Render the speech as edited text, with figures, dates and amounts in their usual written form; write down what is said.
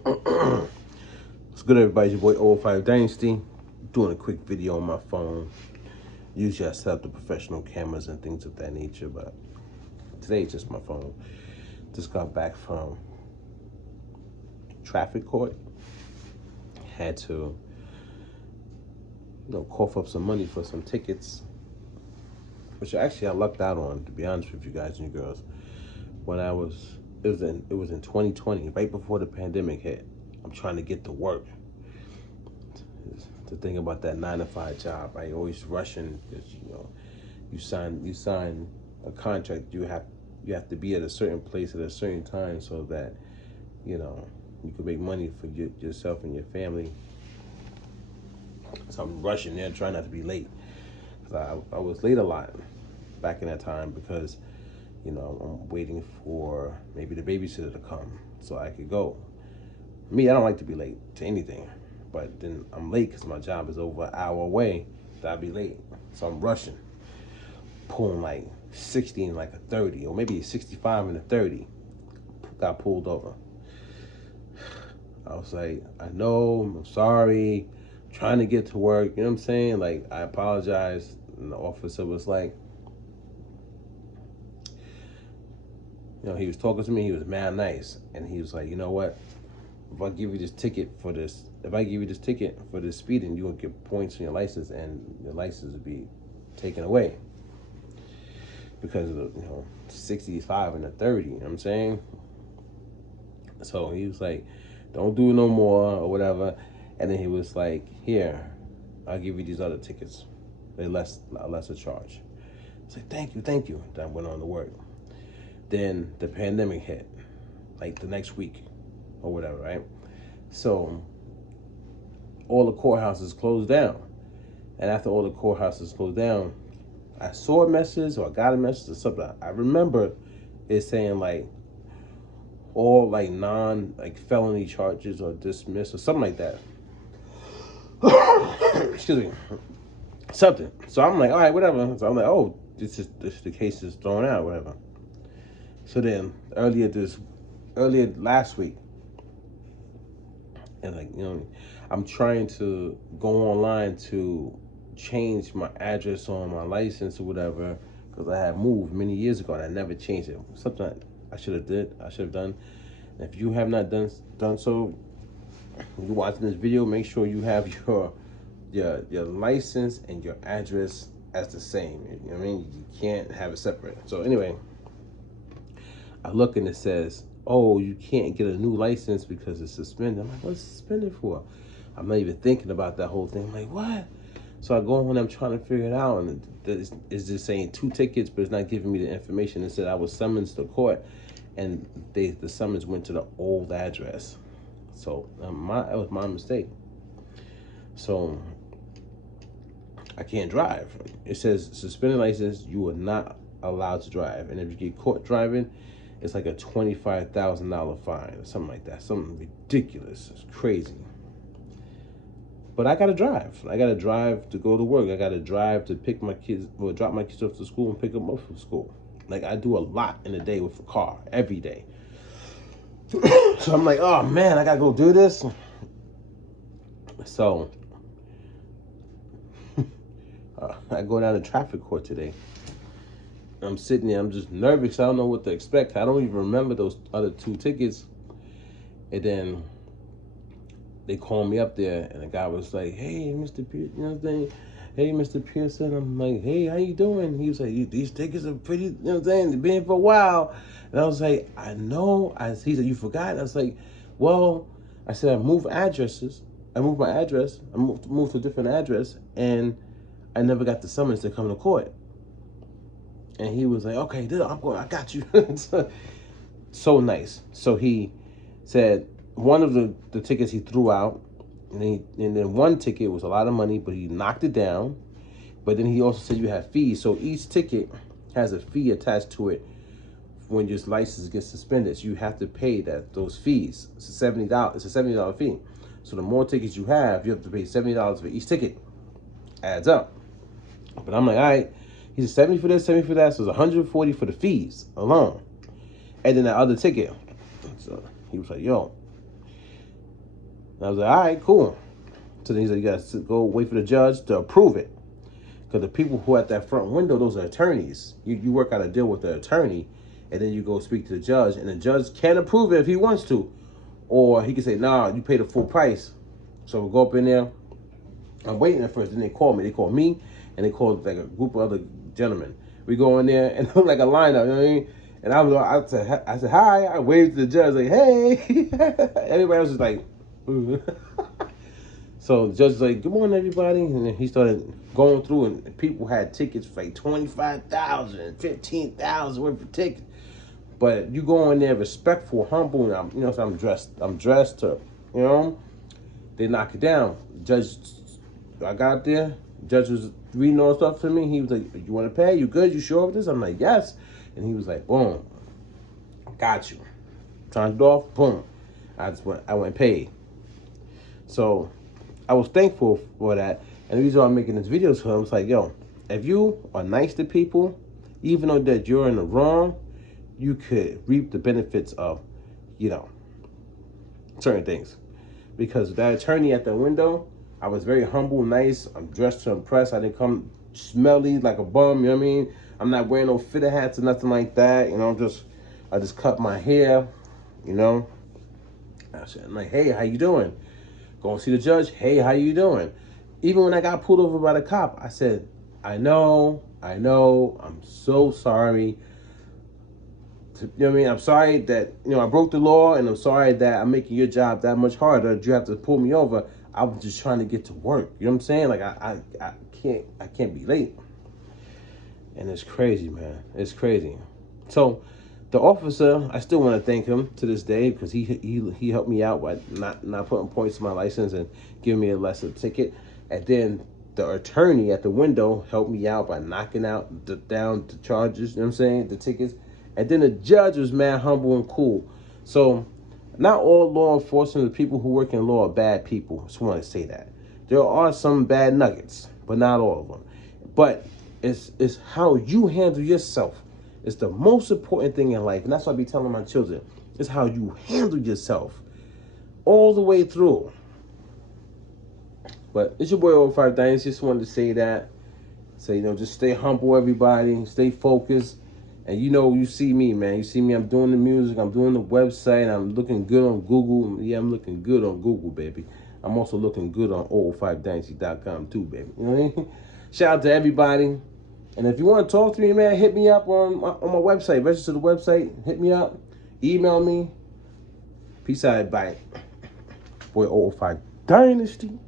What's good, everybody? It's your boy oO5 Dynasty. Doing a quick video on my phone. Usually I set up the professional cameras and things of that nature, but today it's just my phone. Just got back from traffic court. Had to, cough up some money for some tickets, which actually I lucked out on, to be honest with you guys and you girls. When it was in 2020, right before the pandemic hit. I'm trying to get to work. The thing about that 9-to-5 job, right? You're always rushing because you sign a contract. You have to be at a certain place at a certain time so that you can make money for yourself and your family. So I'm rushing there, trying not to be late. I was late a lot back in that time because I'm waiting for maybe the babysitter to come so I could go. Me, I don't like to be late to anything, but then I'm late because my job is over an hour away, so I'll be late. So I'm rushing, pulling like 60 and like a 30, or maybe 65 and a 30. Got pulled over. I was like, I know, I'm sorry, I'm trying to get to work, you know what I'm saying? Like, I apologize. And the officer was like, he was talking to me, he was mad nice. And he was like, you know what? If I give you this ticket for this speeding, you will get points on your license, and your license will be taken away because of the 65 and the 30. You know what I'm saying? So he was like, "Don't do it no more," or whatever. And then he was like, "Here, I'll give you these other tickets, a lesser charge." I said, "Thank you, thank you." Then I went on to work. Then the pandemic hit, like the next week or whatever, right? So all the courthouses closed down. And after all the courthouses closed down, I saw a message or I got a message or something. I remember it saying like all like felony charges or dismissed or something like that. Excuse me. Something. So I'm like, all right, whatever. So I'm like, oh, the case is thrown out, whatever. So then earlier last week, and I'm trying to go online to change my address on my license or whatever, because I had moved many years ago and I never changed it. Something I should have done. And if you have not done so, you're watching this video, make sure you have your license and your address as the same. You know what I mean? You can't have it separate. So anyway, I look and it says, oh, you can't get a new license because it's suspended. I'm like, what's it suspended for? I'm not even thinking about that whole thing. I'm like, what? So I go on, I'm trying to figure it out, and it's just saying 2 tickets, but it's not giving me the information. It said I was summoned to court, and the summons went to the old address. So that was my mistake. So I can't drive. It says suspended license, you are not allowed to drive, and if you get caught driving, it's like a $25,000 fine or something like that. Something ridiculous. It's crazy. But I gotta drive. I gotta drive to go to work. I gotta drive to pick my kids, or drop my kids off to school and pick them up from school. Like, I do a lot in a day with a car, every day. So I'm like, oh man, I gotta go do this. So I go down to traffic court today. I'm sitting there, I'm just nervous. I don't know what to expect. I don't even remember those other 2 tickets. And then they called me up there, and the guy was like, hey, Mr. Pearson, you know what I'm saying? Hey, Mr. Pearson. I'm like, hey, how you doing? He was like, these tickets are pretty, you know what I'm saying? They've been here for a while. And I was like, I know. He said, you forgot? I was like, well, I said, I moved addresses. I moved my address. I moved to a different address, and I never got the summons to come to court. And he was like, okay, I got you. So nice. So he said one of the tickets he threw out, and then one ticket was a lot of money, but he knocked it down. But then he also said you have fees. So each ticket has a fee attached to it when your license gets suspended. So you have to pay those fees. It's a $70. It's a $70 fee. So the more tickets you have to pay $70 for each ticket. Adds up. But I'm like, all right. He said 70 for this, 70 for that. So it's 140 for the fees alone. And then that other ticket. So he was like, yo. And I was like, all right, cool. So then he said, you got to go wait for the judge to approve it. Because the people who are at that front window, those are attorneys. You work out a deal with the attorney, and then you go speak to the judge, and the judge can approve it if he wants to. Or he can say, nah, you pay the full price. So we'll go up in there. I'm waiting at first. Then they call me. They call me, and they called like a group of other gentlemen. We go in there, and it looked like a lineup, you know what I mean? And I said, hi. I waved to the judge, like, hey. Everybody else was like, So the judge was like, good morning, everybody. And then he started going through, and people had tickets for like 25,000, 15,000 worth of tickets. But you go in there respectful, humble, and so I'm dressed to, they knock it down. Judge, I got up there, judge was reading all stuff to me. He was like, you want to pay? You good? You sure with this? I'm like, yes. And he was like, boom, got you. Turned it off, boom. I went and paid. So I was thankful for that. And the reason why I'm making this video is because I was like, yo, if you are nice to people, even though that you're in the wrong, you could reap the benefits of, certain things. Because that attorney at the window, I was very humble, nice. I'm dressed to impress. I didn't come smelly like a bum, you know what I mean? I'm not wearing no fitted hats or nothing like that. I just cut my hair, I said, I'm like, hey, how you doing? Go and see the judge. Hey, how you doing? Even when I got pulled over by the cop, I said, I know, I'm so sorry. I'm sorry that, I broke the law, and I'm sorry that I'm making your job that much harder that you have to pull me over. I was just trying to get to work. You know what I'm saying? Like, I can't be late. And it's crazy, man. It's crazy. So the officer, I still want to thank him to this day because he helped me out by not putting points to my license and giving me a lesser ticket. And then the attorney at the window helped me out by knocking down the charges, the tickets. And then the judge was mad humble and cool. So not all law enforcement, the people who work in law, are bad people. Just want to say that. There are some bad nuggets, but not all of them. But it's how you handle yourself. It's the most important thing in life. And that's what I be telling my children. It's how you handle yourself all the way through. But it's your boy oO5 Dynasty. Just wanted to say that. So, just stay humble, everybody. Stay focused. And you see me, man. You see me, I'm doing the music. I'm doing the website. I'm looking good on Google. Yeah, I'm looking good on Google, baby. I'm also looking good on oO5Dynasty.com too, baby. You know what I mean? Shout out to everybody. And if you want to talk to me, man, hit me up on my website. Register to the website. Hit me up. Email me. Peace out, bye. Boy, oO5 Dynasty.